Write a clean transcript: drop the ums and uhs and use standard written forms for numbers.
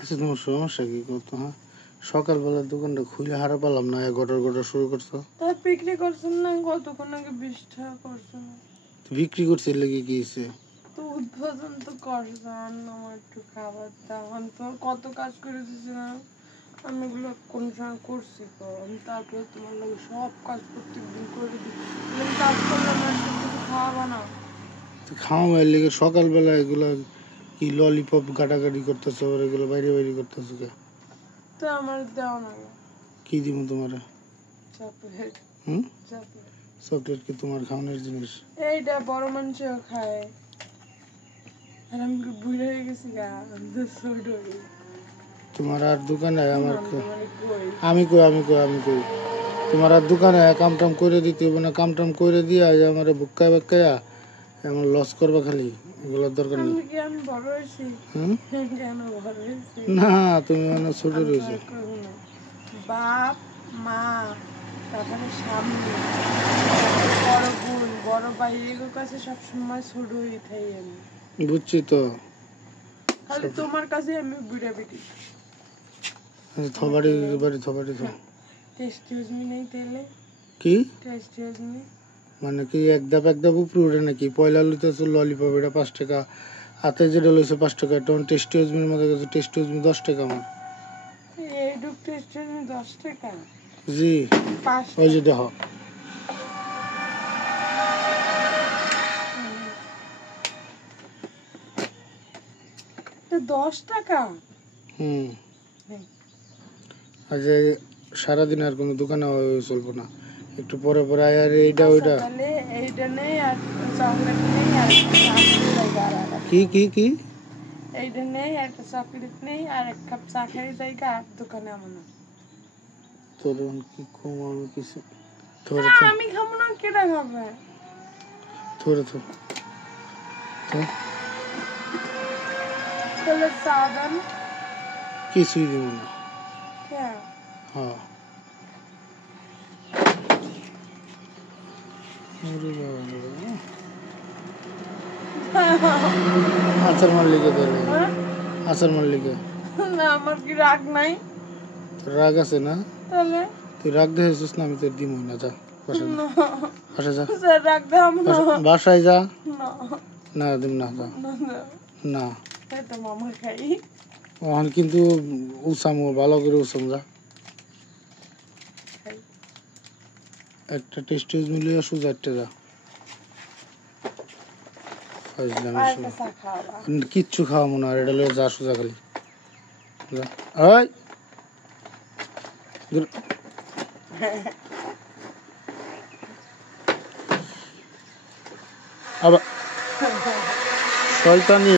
আচ্ছা তোমার সমস্যা কি করতো? হ্যাঁ, সকালবেলা দোকানটা খুলে হারা পেলাম না, গটর গটর শুরু করছো। বিক্রি করছেন না কতক্ষণ আগে 20 টাকা করছেন। বিক্রি করছে লেগে গিয়েছে তো উদ্বোধন তো করছেন, আমার একটু খাবার দাও। আমি তোমার কত কাজ করে দিয়েছিলাম, আমি এগুলো কোন সময় করছি তো। আমি তারপরে তোমার লোক সব কাজ প্রত্যেকদিন করে দিই, কাজ করলে আমার কিছু খাওয়াবা না। খাওয়া লেগে সকালবেলা এগুলো কি ললিপপ গাটাগাটি করতেছো, আর এগুলো বাইরে বাইরে করতেছো কে? তো আমার দেওয়া না। কি দিব তোমার? চকলেট। হুম, চকলেট। চকলেট কি তোমার খাওয়ানোর জিনিস? এইটা বড় মানুষও খায়, আর আমি বুড়ো হয়ে গেছি গা, ছোট হয়ে। তোমার আর দোকানে আমার আমি কই আমি কই তোমার আর দোকানে কাম টাম করে দিতে হবে না? কাম টাম করে দিয়া আমার বুক্কায় বাক্কায়া আমার লস করবা খালি, এগুলোর দরকার নেই। আমি বড় হয়েছি। হুম, কেন বড় হয়েছি? না তুমি মানে ছোট রয়েছো। বাপ মা, তারপরে সামনে বড় বোন বড় ভাই, এগুলোর কাছে সবসময় ছোট হয়ে থাই আমি। বুঝছি তো, খালি তোমার কাছে আমি বুড়া বেটি। থবাড়ি বাড়ি থবাড়ি থো। টেস্ট ইউজমি নেই তেলে? কি টেস্ট ইউজমি মানে কি এক ধাপ উপরে উঠে নাকি? পয়লা লইতেছো ললিপপ, এটা 5 টাকা। হাতে যেটা লইছে 5 টাকা, তখন টেস্ট ইউজমির মধ্যে গেছে টেস্ট ইউজমি 10 টাকা আমার। এইটুক টেস্ট ইউজমি 10 টাকা? জি, ওই যে দেখো। তো 10 টাকা? হুম, আজ সারাদিন আর কোনো দোকানে চলবো না, একটু পরে পরে আয়। আর এইটা ওইটা এইটা নেই, আর চকলেট নেই, আর কি কি কি এইটা নেই, একটা চকলেট নেই, আর এক কাপ চা খাই জায়গা আর দোকানে আমার না। তোর কি কম আমি কিছু আমি খাবো না, কেটা খাবে? থরে থো তাহলে চা দেন। কিছুই দিব না। হ্যাঁ, হ্যাঁ, আচার মাল্লিকে ধরে, আচার মাল্লিকে। না আমার কি রাগ নাই? তোর রাগ আছে না? তাহলে তুই রাগ দেখেছিস না? আমি তোর দিব না, যা বাসায় যা, রাগ দাম না। বাসায় যা। না দিম না, যা না। তো মামা খাই ওখান কিন্তু উসামো ভালো করে উসাম, যা। একটা টেস্ট মিলিয়ে সোজা একটা যা। কিচ্ছু খাওয়াবো না, এটা লয়ে যা সোজা খালি যা। ওই আবার শয়তানি।